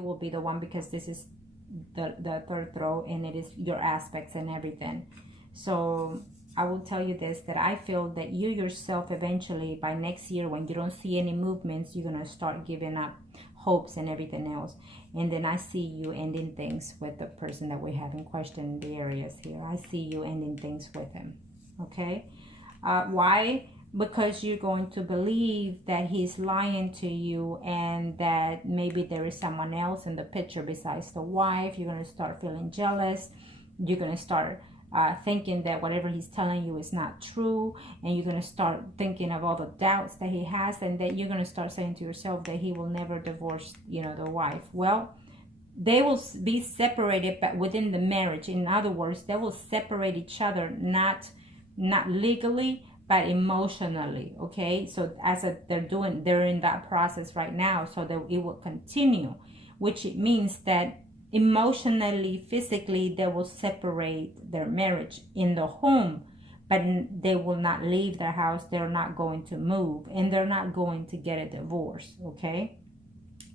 will be the one, because this is the third throw, and it is your aspects and everything. So I will tell you this, that I feel that you yourself eventually by next year, when you don't see any movements, you're going to start giving up hopes and everything else. And then I see you ending things with the person that we have in question in the areas here. I see you ending things with him. Okay? Why? Because you're going to believe that he's lying to you, and that maybe there is someone else in the picture besides the wife. You're going to start feeling jealous. You're going to start thinking that whatever he's telling you is not true, and you're going to start thinking of all the doubts that he has, and that you're going to start saying to yourself that he will never divorce, the wife. Well, they will be separated, but within the marriage. In other words, they will separate each other, not legally, but emotionally. Okay, so they're in that process right now, so that it will continue, which it means that emotionally, physically, they will separate their marriage in the home, but they will not leave their house. They're not going to move, and they're not going to get a divorce. Okay,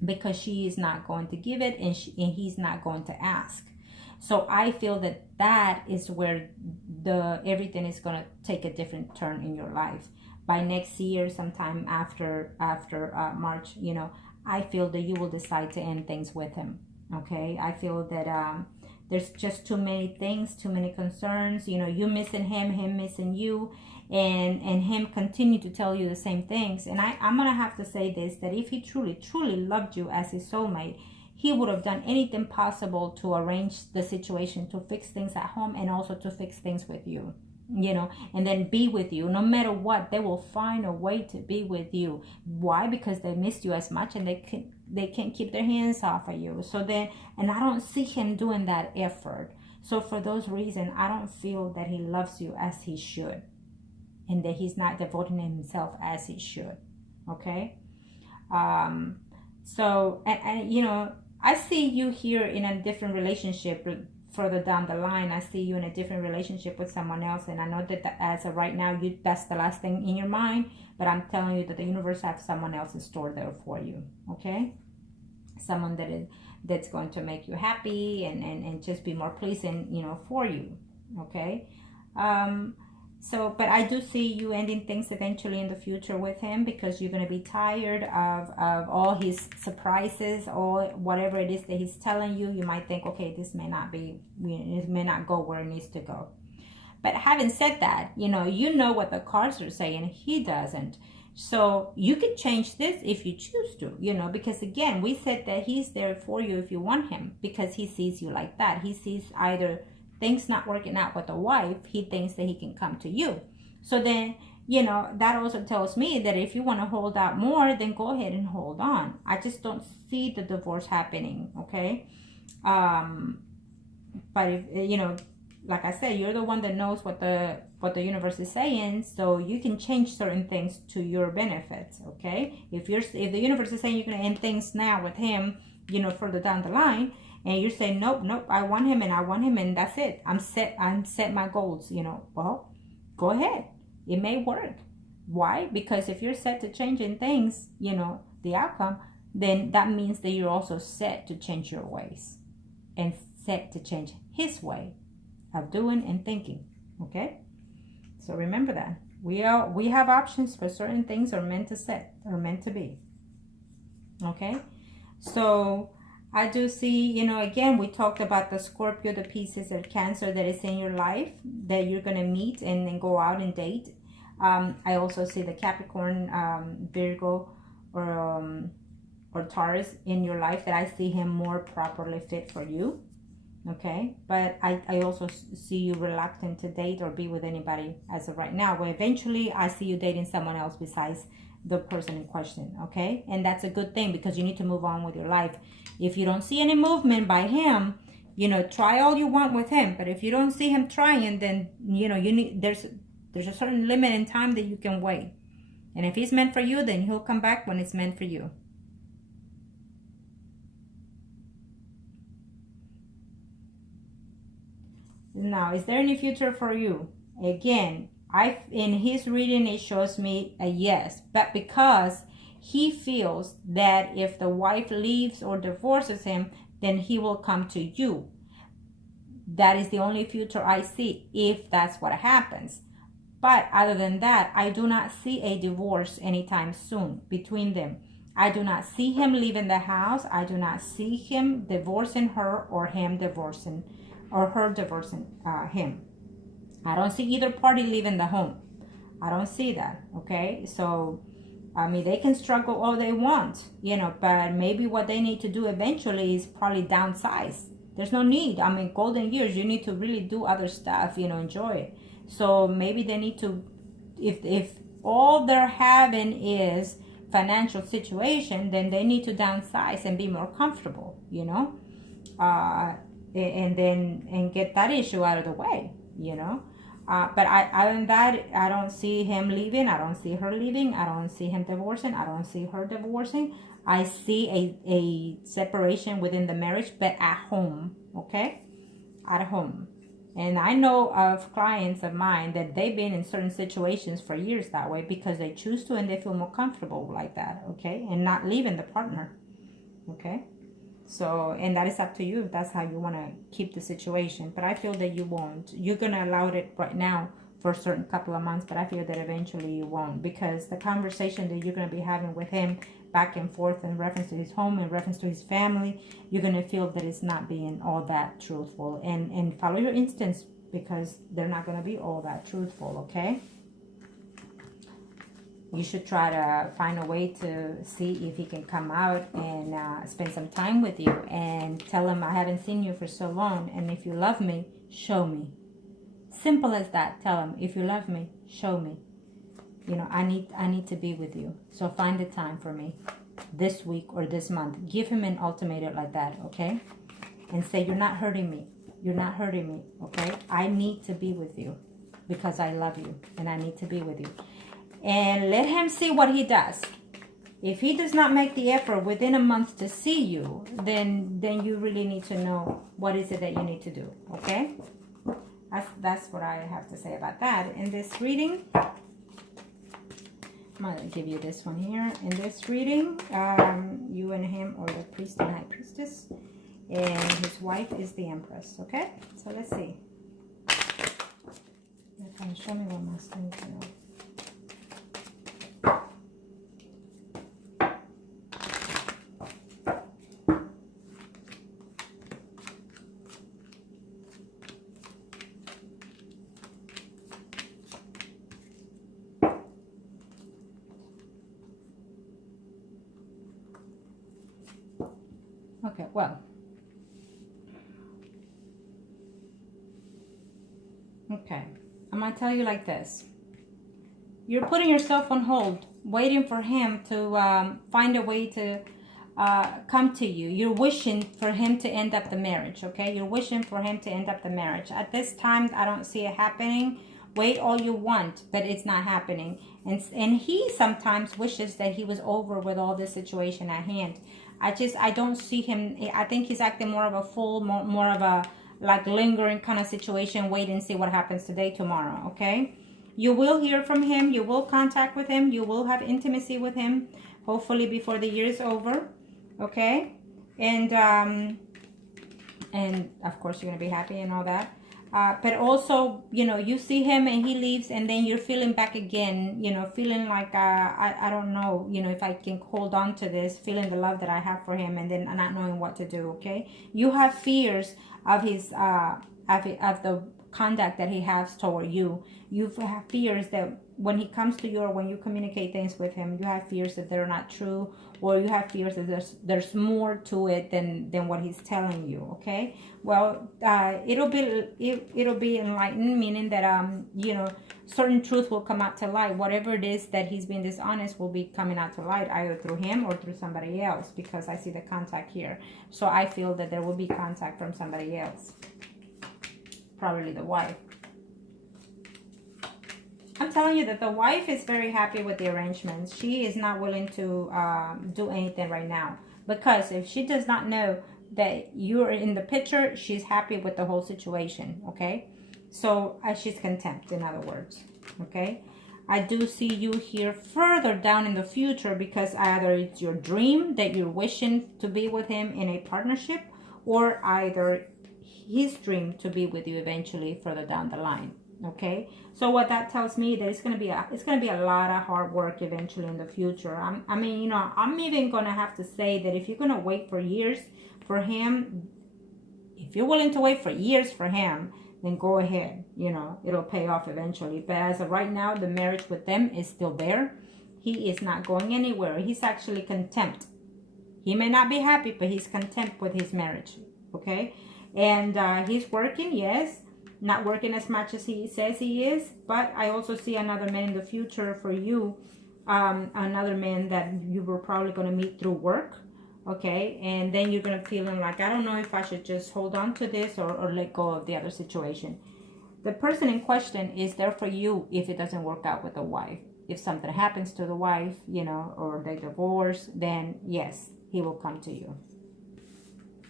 because she is not going to give it, and he's not going to ask. So I feel that is where everything is going to take a different turn in your life. By next year, sometime after March, I feel that you will decide to end things with him. Okay, I feel that there's just too many things, too many concerns. You missing him missing you, and him continue to tell you the same things. And I'm gonna have to say this, that if he truly loved you as his soulmate, he would have done anything possible to arrange the situation, to fix things at home, and also to fix things with you, and then be with you. No matter what, they will find a way to be with you. Why? Because they missed you as much, and they can't keep their hands off of you. So then, and I don't see him doing that effort. So for those reasons, I don't feel that he loves you as he should, and that he's not devoting himself as he should. Okay? So, and I see you here in a different relationship further down the line. I see you in a different relationship with someone else, and I know that as of right now, that's the last thing in your mind, but I'm telling you that the universe has someone else in store there for you. Okay, someone that's going to make you happy and just be more pleasing, for you. Okay. So, but I do see you ending things eventually in the future with him, because you're going to be tired of all his surprises, or whatever it is that he's telling you. You might think, okay, this may not go where it needs to go. But having said that, you know what the cards are saying. He doesn't. So you can change this if you choose to, because again, we said that he's there for you if you want him, because he sees you like that. He sees either things not working out with the wife, he thinks that he can come to you. So then, that also tells me that if you want to hold out more, then go ahead and hold on. I just don't see the divorce happening. Okay. But if, like I said, you're the one that knows what the universe is saying, so you can change certain things to your benefit. Okay. If the universe is saying you're going to end things now with him, further down the line, and you're saying, nope, I want him, and that's it. I'm set my goals, well, go ahead. It may work. Why? Because if you're set to changing things, the outcome, then that means that you're also set to change your ways, and set to change his way of doing and thinking. Okay? So remember that. We have options, for certain things are meant to be. Okay? So I do see, again, we talked about the Scorpio, the Pisces, or Cancer that is in your life that you're going to meet and then go out and date. I also see the Capricorn, Virgo, or Taurus in your life, that I see him more properly fit for you. Okay, but I also see you reluctant to date or be with anybody as of right now. Well, eventually I see you dating someone else besides the person in question. Okay, and that's a good thing, because you need to move on with your life. If you don't see any movement by him, try all you want with him, but if you don't see him trying, then there's a certain limit in time that you can wait. And if he's meant for you, then he'll come back when it's meant for you. Now, is there any future for you? Again, in his reading, it shows me a yes, but because He feels that if the wife leaves or divorces him, then he will come to you. That is the only future I see if that's what happens. But other than that, I do not see a divorce anytime soon between them. I do not see him leaving the house. I do not see him divorcing her or him divorcing or her divorcing him. I don't see either party leaving the home. I don't see that, okay? So, I mean, they can struggle all they want, you know, but maybe what they need to do eventually is probably downsize. There's no need. I mean, golden years, you need to really do other stuff, you know, enjoy it. So maybe they need to, if all they're having is financial situation, then they need to downsize and be more comfortable, you know, and get that issue out of the way, you know. But other than that, I don't see him leaving. I don't see her leaving. I don't see him divorcing. I don't see her divorcing. I see a separation within the marriage, but at home, okay? At home. And I know of clients of mine that they've been in certain situations for years that way because they choose to and they feel more comfortable like that, okay? And not leaving the partner, okay? So, and that is up to you if that's how you want to keep the situation. But I feel that you won't. You're going to allow it right now for a certain couple of months, but I feel that eventually you won't, because the conversation that you're going to be having with him back and forth in reference to his home, in reference to his family, you're going to feel that it's not being all that truthful. And follow your instincts, because they're not going to be all that truthful, okay? You should try to find a way to see if he can come out and spend some time with you and tell him, I haven't seen you for so long, and if you love me, show me. Simple as that. Tell him, if you love me, show me. You know, I need to be with you. So find the time for me this week or this month. Give him an ultimatum like that, okay? And say, you're not hurting me. You're not hurting me, okay? I need to be with you because I love you and I need to be with you. And let him see what he does. If he does not make the effort within a month to see you, then you really need to know what is it that you need to do, okay? That's what I have to say about that. In this reading, I'm going to give you this one here. In this reading, you and him are the priest and high priestess, and his wife is the empress, okay? So let's see. Okay, show me what must I need to know. Okay, well, okay, I'm going to tell you like this. You're putting yourself on hold, waiting for him to find a way to come to you. You're wishing for him to end up the marriage, okay? You're wishing for him to end up the marriage. At this time, I don't see it happening. Wait all you want, but it's not happening. And he sometimes wishes that he was over with all this situation at hand. I don't see him. I think he's acting more of a fool, more of a like lingering kind of situation. Wait and see what happens today, tomorrow, okay? You will hear from him. You will contact with him. You will have intimacy with him, hopefully before the year is over, okay? And of course you're going to be happy and all that. But also, you know, you see him and he leaves, and then you're feeling back again, you know, feeling like, I don't know, you know, if I can hold on to this, feeling the love that I have for him, and then not knowing what to do, okay? You have fears of his, of the conduct that he has toward you. You have fears that when he comes to you or when you communicate things with him, you have fears that they're not true, or you have fears that there's more to it than what he's telling you, okay? Well, it'll be enlightened, meaning that you know, certain truth will come out to light. Whatever it is that he's being dishonest will be coming out to light, either through him or through somebody else, because I see the contact here. So I feel that there will be contact from somebody else, probably the wife. I'm telling you that the wife is very happy with the arrangements. She is not willing to do anything right now, because if she does not know that you're in the picture, she's happy with the whole situation, okay? So she's content, in other words, okay? I do see you here further down in the future, because either it's your dream that you're wishing to be with him in a partnership, or either his dream to be with you eventually further down the line. Okay, so what that tells me that it's gonna be a lot of hard work eventually in the future. I mean, you know, I'm even gonna have to say that if you're gonna wait for years for him, if you're willing to wait for years for him, then go ahead. You know, it'll pay off eventually. But as of right now, the marriage with them is still there. He is not going anywhere. He's actually content. He may not be happy, but he's content with his marriage. Okay, and he's working, yes. Not working as much as he says he is, but I also see another man in the future for you, another man that you were probably going to meet through work, okay? And then you're going to feeling like, I don't know if I should just hold on to this or let go of the other situation. The person in question is there for you if it doesn't work out with the wife. If something happens to the wife, you know, or they divorce, then yes, he will come to you.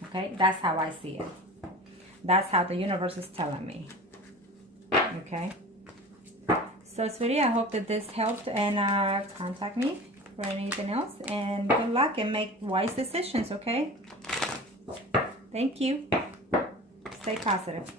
Okay, that's how I see it. That's how the universe is telling me. Okay. So, sweetie, I hope that this helped, and contact me for anything else. And good luck and make wise decisions, okay? Thank you. Stay positive.